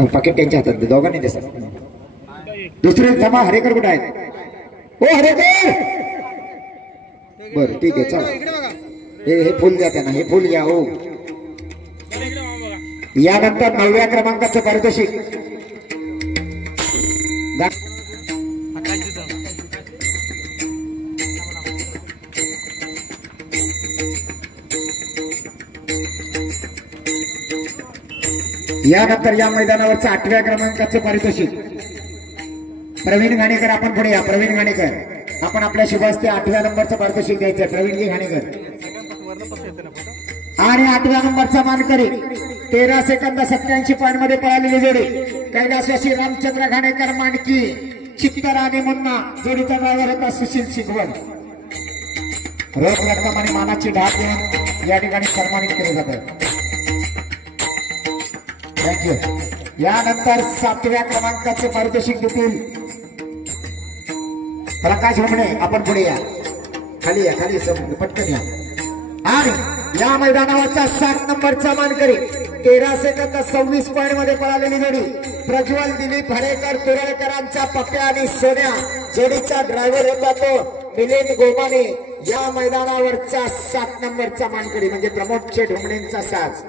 पाकिट त्यांच्या हातात दे, दोघांनी दे सर. दुसरे जमा हरेकर कुठे आहेत? ओ हरेकर, बरं ठीक आहे चला. हे फुल द्या त्यांना, हे फुल घ्या. हो यानंतर 9व्या क्रमांकाचं पारितोषिक यानंतर या मैदानावरचं 8व्या क्रमांकाचं पारितोषिक प्रवीण घाणेकर. आपण पुढे या. प्रवीण घाणेकर, आपण आपल्या शुभास्ते 8व्या नंबरचं पारितोषिक द्यायचं. प्रवीणजी घाणेकर. आणि 8व्या नंबरचा मानकरी 13 सेकंद 87 पॉइंट मध्ये पळालेली जोडी कैलासवासी रामचंद्र घाणेकर मांडकी, चित्तर आणि मुन्ना. जोडीचा ड्रायव्हर होता सुशील शिगवण. रोख रक्कम आणि मानाची ढाल देऊन या ठिकाणी सन्मानित केले जाते. थँक्यू. यानंतर 7व्या क्रमांकाचे पारितोषिक देतील प्रकाश भोमणे. आपण पुढे या. खाली या, खाली पटकन या. आणि या मैदानावरचा 7 नंबरचा मानकरी 13 सेकंद 26 पॉइंट मध्ये पळालेली जोडी प्रज्वल दिलीप हरेकर तुरळकरांचा पप्प्या आणि सोन्या. जोडीचा ड्रायव्हर होता तो मिलिंद गोमाने. या मैदानावरचा 7 नंबरचा मानकरी म्हणजे प्रमोद शेठ ढोमणेंचा साज.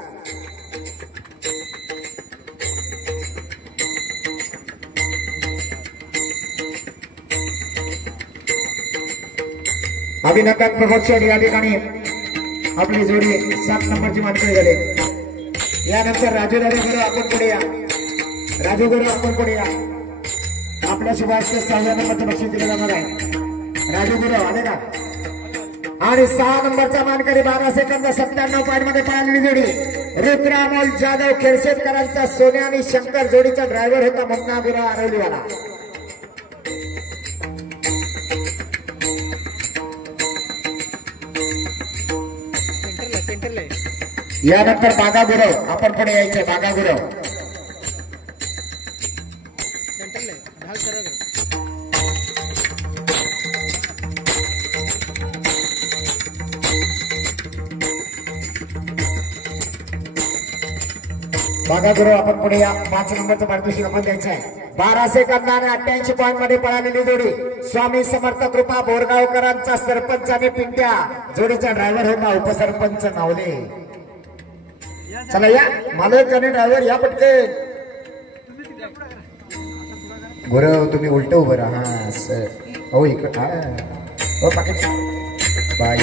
अभिनंदन प्रमोद शेठ. या ठिकाणी आपली जोडी 7 नंबरची मानकरी झाली. यानंतर राजू दादा गुरु. आपण पुढे या. राजू गुरु, आपण पुढे या. आपल्या शुभास्ते 6व्या नंबरचं बक्षीस दिलं जाणार आहे. राजू गुरु आले का? आणि 6 नंबरचा मानकरी 12 सेकंद 97 पॉइंट मध्ये पळालेली जोडी रुद्रामोल जाधव खेळशेतकरांचा सोन्या आणि शंकर. जोडीचा ड्रायव्हर होता मुन्ना गुरा आरवलीवाला. यानंतर बागा गुरव. आपण पुढे यायचंय. बागा गुरव. बागा गुरव, आपण पुढे या. 5 नंबरचं पारितोषिक आपण द्यायचं आहे. 12 सेकंद आणि 88 पॉइंट मध्ये पळालेली जोडी स्वामी समर्थ कृपा बोरगावकरांचा सरपंच आणि पिंट्या. जोडीचा ड्रायव्हर होता उपसरपंच नावले. चला या. मालक आणि ड्रायव्हर या पटकन. गुरव तुम्ही उलट उभं राहा. हा सर. हो इकडं. हा हो पाकिट बाई.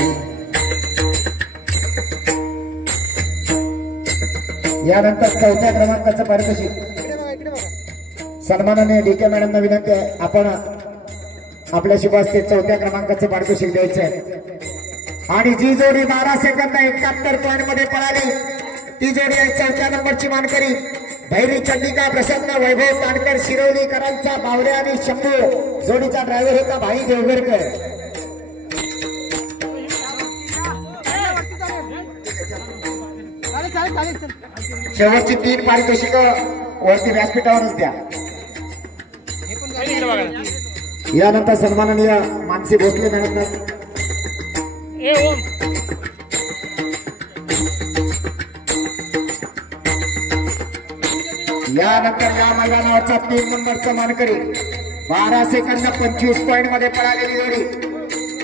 यानंतर 4थ्या क्रमांकाचं पारितोषिक सन्मानाने डीके मॅडमना विनंती आहे. आपण आपल्या शुभास्ते 4थ्या क्रमांकाचं पारितोषिक द्यायचं आहे. आणि जी जोडी 12 सेकंद 71 पॉइंट मध्ये पळाली ती जोडी आहे 4थ्या नंबरची मानकरी भैरी चंडिका प्रसन्न वैभव ताणकर शिरवलीकरांचा बावड्या आणि शंभू. जोडीचा ड्रायव्हर होता भाई देवगरकर. शेवटची 3 पारितोषिक वरती व्यासपीठावरच द्या. यानंतर सन्माननीय मानसी भोसले मॅडम. यानंतर या मैदानावरचा 3 नंबरचा मानकरी 12 सेकंद 25 पॉइंट मध्ये पळालेली जोडी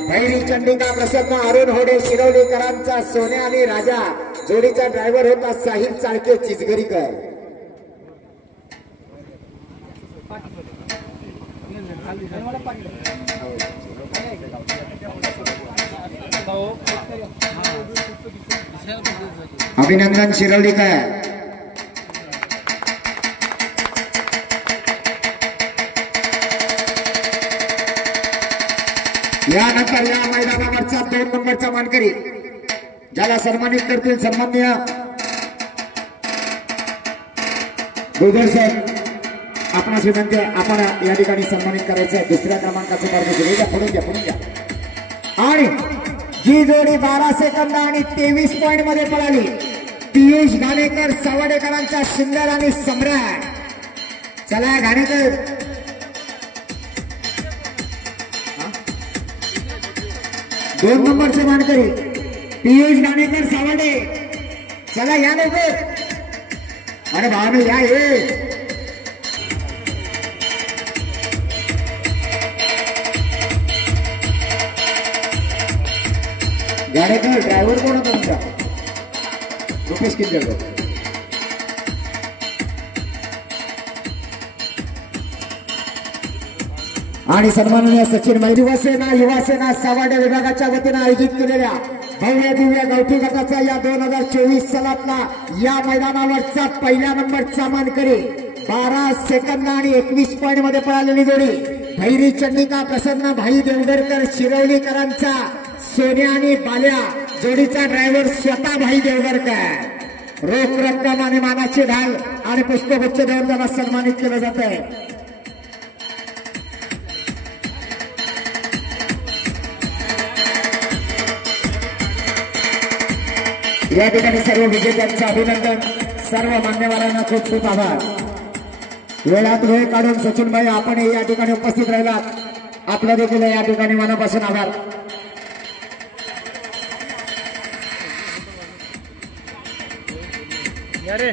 भैरी चंडिका प्रसन्न अरुण होडे शिरवलीकरांचा सोन्या आणि राजा. जोडीचा ड्रायव्हर होता साहिल चाळके चिचगरीकर. अभिनंदन शिरवलीकर. यानंतर या मैदानावरचा 2 नंबरचा मानकरी ज्याला सन्मानित करतील सन्माननीय गुजर साहेब. आपणास विनंती आहे आपण या ठिकाणी सन्मानित करायचं आहे. 2ऱ्या क्रमांकाचं पारितोषिक पुढून घ्या, पुढून घ्या. आणि जी जोडी 12 सेकंद आणि 23 पॉइंट मध्ये पळाली पियुष घाणेकर सावडेकरांचा सुंदर आणि सम्राट. चला घाणेकर. 2 नंबरचे मानकरी पियुष घाणेकर सावडे. चला या लवकर. अरे भावने या. गाडीचा ड्रायव्हर कोण होता तुमचा? रुपेश किंजळकर. आणि सन्माननीय सचिन युवासेना सवाड्या विभागाच्या वतीने आयोजित केलेल्या भव्य दिव्य गवठी गटाचा या 2024 सालातला या मैदानावरचा पहिल्या नंबरचा मानकरी 12 सेकंद आणि 21 पॉइंट मध्ये पळालेली जोडी भैरी चंडिका प्रसन्न भाई देवगरकर शिरवलीकरांचा सोन्या आणि बाल्या जोडीचा ड्रायव्हर स्वतः भाई देवगरकर. रोख रक्कम आणि मानाची ढाल आणि पुष्पगुच्छ देऊन त्यांना सन्मानित केलं जात आहे. या ठिकाणी सर्व विजेत्यांचे अभिनंदन. सर्व मान्यवरांना खूप खूप आभार. वेळात वेळ काढून सचिन भाई आपण या ठिकाणी उपस्थित राहिलात आपलं देखील या ठिकाणी मनापासून आभार. अरे